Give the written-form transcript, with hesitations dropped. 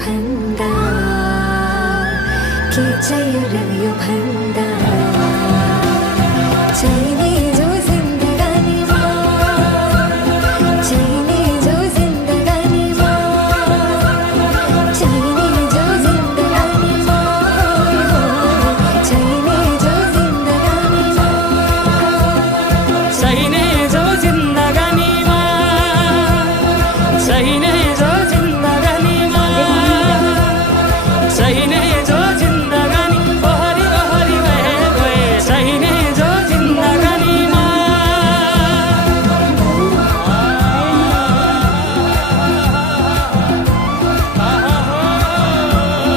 भन्दा के चाहियो र यो भन्दा चाहिने जो जिन्दगानीमा चाहिने जो जिन्दगानीमा चाहिने जो जिन्दगानीमा चाहिने जो जिन्दगानीमा चाहिने जो जिन्दगानीमा चाहिने जो जिन्दगानीमा चाहिने